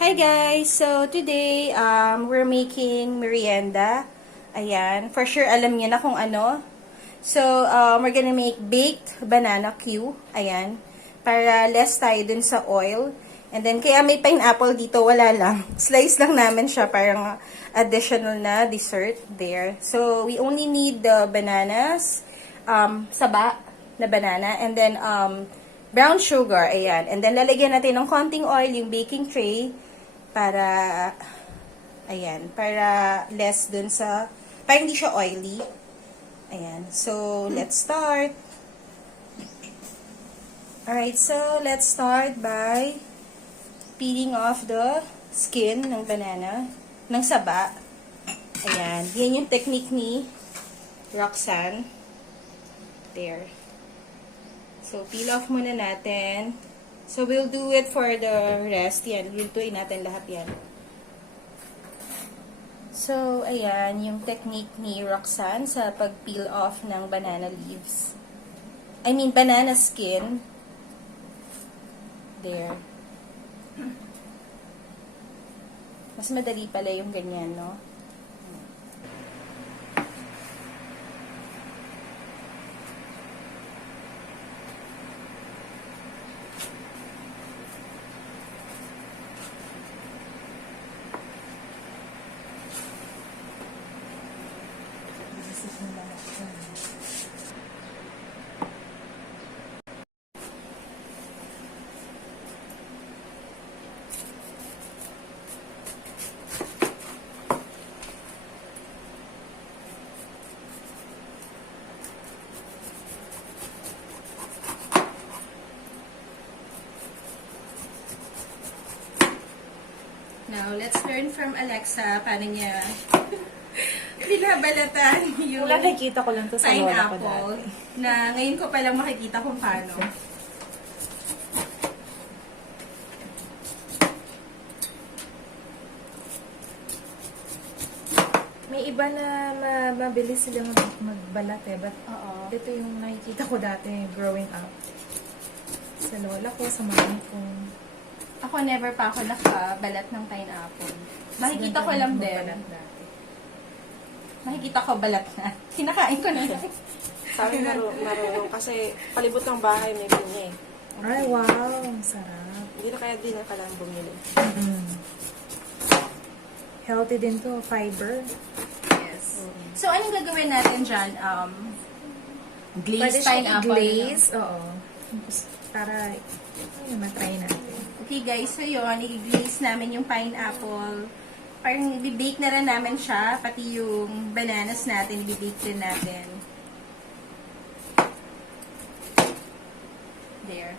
Hi guys! So today, we're making merienda. Ayan. For sure, alam niyo na kung ano. So, we're gonna make baked banana Q. Ayan. Para less tayo dun sa oil. And then, kaya may pineapple dito, wala lang. Slice lang namin siya, parang additional na dessert there. So, we only need the bananas, saba na banana, and then, brown sugar, ayan. And then, lalagyan natin ng konting oil, yung baking tray, para, ayan, para less dun sa, para hindi siya oily. Ayan. So, let's start. Alright, so, let's start by peeling off the skin ng banana, ng saba. Ayan. Yan yung technique ni Roxanne. There. So, peel off muna natin. So, we'll do it for the rest. Yan. Lutuin natin lahat yan. So, ayan. Yung technique ni Roxanne sa pag-peel off ng banana leaves. I mean, banana skin. There. Mas madali pala yung ganyan, no? Now, let's learn from Alexa paano niya binabalatan yung Wala, nakikita ko lang to sa lola ko pineapple dati. na ngayon ko palang makikita kung paano. May iba na mabilis silang magbalat eh. But Oo. ito yung nakikita ko dati growing up. Sa lola ko, sa mami ko. Ako never pa ako nakabalat ng pineapple. Makikita ko lang din. Magbalat dati. Makikita ko balat na. Kinakain ko na. Sabi marunong kasi palibot ng bahay may pinya eh. Ay, wow. Ang sarap. Hindi na kaya din na kailangan bumili. Healthy din to. Fiber. Yes. So, anong gagawin natin dyan? Glazed Pwede siya pineapple. i-glaze. Oo. Para, ayun, matry natin. Okay guys, so yun, i-glaze namin yung pineapple. Parang i-bake na rin namin siya, pati yung bananas natin, i-bake din natin. There.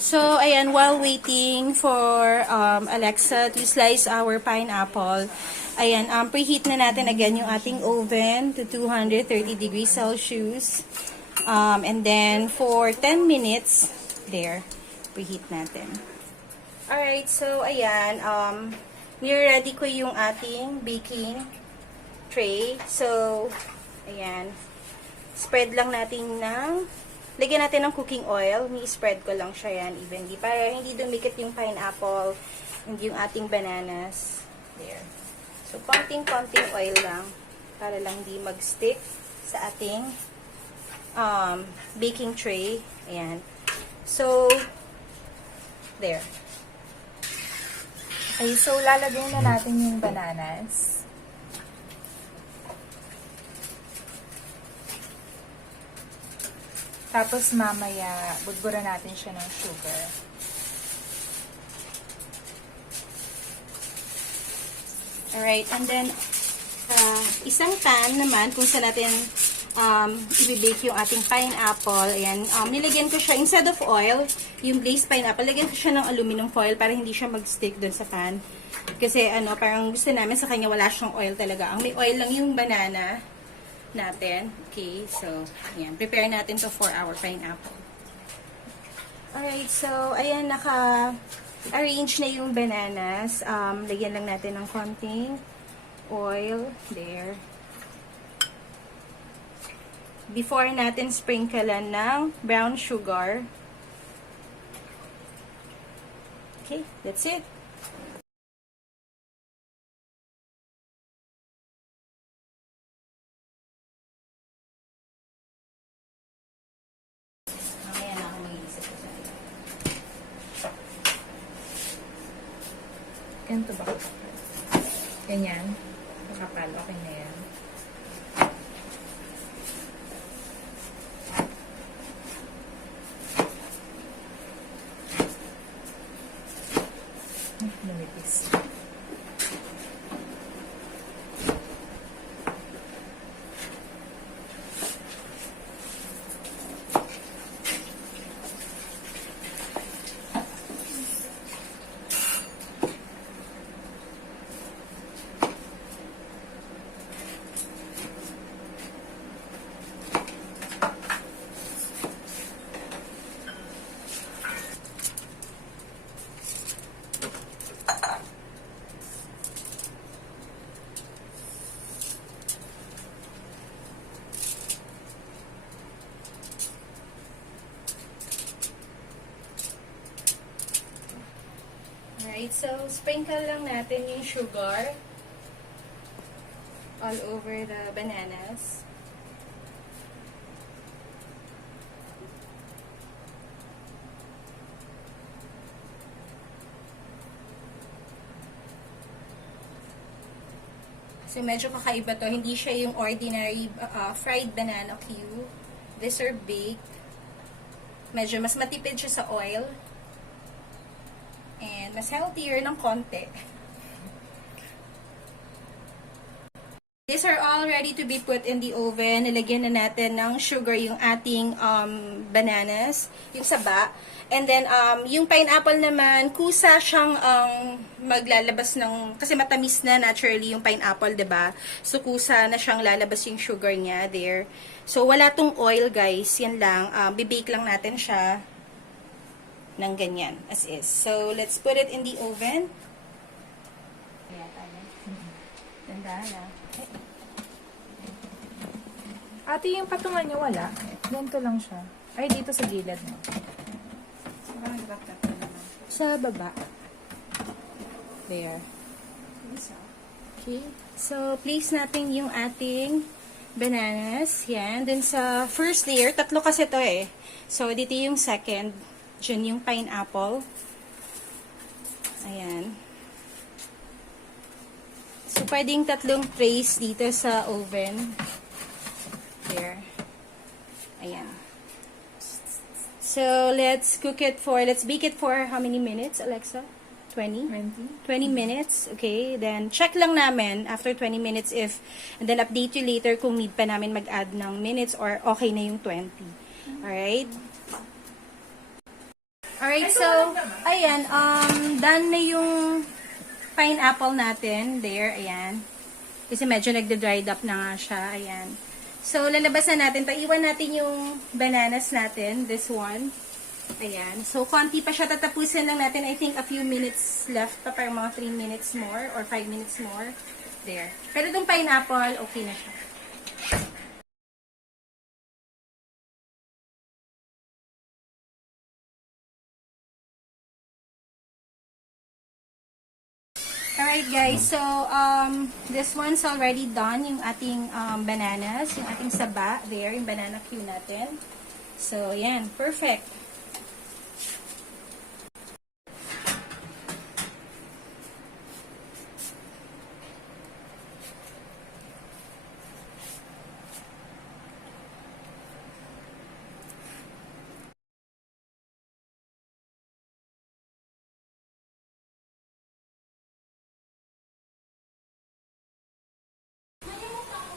So, ayan, while waiting for Alexa to slice our pineapple, ayan, preheat na natin again yung ating oven to 230 degrees Celsius. And then, for 10 minutes, there, preheat natin. Alright, so, ayan, nire-ready ko yung ating baking tray. So, ayan, spread lang natin lagyan natin ng cooking oil. Ni-spread ko lang siya yan evenly para hindi dumikit yung pineapple and yung ating bananas. There. So, konting-konting oil lang para lang di mag-stick sa ating baking tray. Ayan. So, there. Okay, so lalagay na natin yung bananas. Tapos mamaya, budburan natin siya ng sugar. Alright, and then, isang pan naman kung saan natin i-bake yung ating pineapple. Ayan, nilagyan ko siya, instead of oil, yung glazed pineapple, lagyan ko siya ng aluminum foil para hindi siya mag-stick dun sa pan. Kasi, parang gusto namin sa kanya wala siyang oil talaga. Ang may oil lang yung banana natin. Okay, so, ayan, prepare natin to for our pineapple. Alright, so, ayan, naka-arrange na yung bananas. Lagyan lang natin ng konting oil. There. Before natin sprinklean ng brown sugar. Okay, that's it. Yan to ba? Ganyan. Makapal. Okay na yan. Lumipis. Alright, so sprinkle lang natin yung sugar all over the bananas. So medyo kakaiba to. Hindi siya yung ordinary fried banana cue. These are baked. Medyo mas matipid siya sa oil. And mas healthier ng konti. These are all ready to be put in the oven. Nilagyan na natin ng sugar yung ating bananas, yung saba. And then, yung pineapple naman, kusa siyang maglalabas ng, kasi matamis na naturally yung pineapple, 'di ba? So, kusa na siyang lalabas yung sugar niya there. So, wala tong oil, guys. Yan lang. Bibake lang natin siya ng ganyan, as is. So, let's put it in the oven. Ayan, tayo. Tandaan na. Ate, yung patungan niya wala. Ganito lang siya. Ay, dito sa gilid mo. Sa baba. There. Okay. So, place natin yung ating bananas. Yan. Then sa first layer, tatlo kasi to eh. So, dito yung second. Diyan yung pineapple. Ayan. So, pwedeng tatlong trays dito sa oven. There. Ayan. So, let's bake it for how many minutes, Alexa? 20? 20 minutes. Okay. Then, check lang namin after 20 minutes and then update you later kung need pa namin mag-add ng minutes or okay na yung 20. Alright? Alright, so, ayan, done na yung pineapple natin. There, ayan. Kasi medyo nagda-dried up na nga siya. Ayan. So, lalabas na natin. Iwan natin yung bananas natin. This one. Ayan. So, konti pa siya. Tatapusin lang natin. I think a few minutes left pa. Parang mga 3 minutes more or 5 minutes more. There. Pero itong pineapple, okay na siya. Alright guys, so this one's already done, yung ating bananas, yung ating saba, there, yung banana cue natin. So, yan, perfect.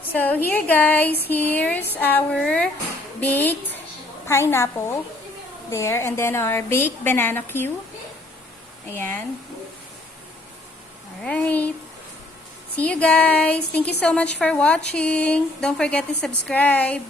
So, here guys, here's our baked pineapple. There. And then our baked banana cue. Ayan. Alright. See you guys. Thank you so much for watching. Don't forget to subscribe.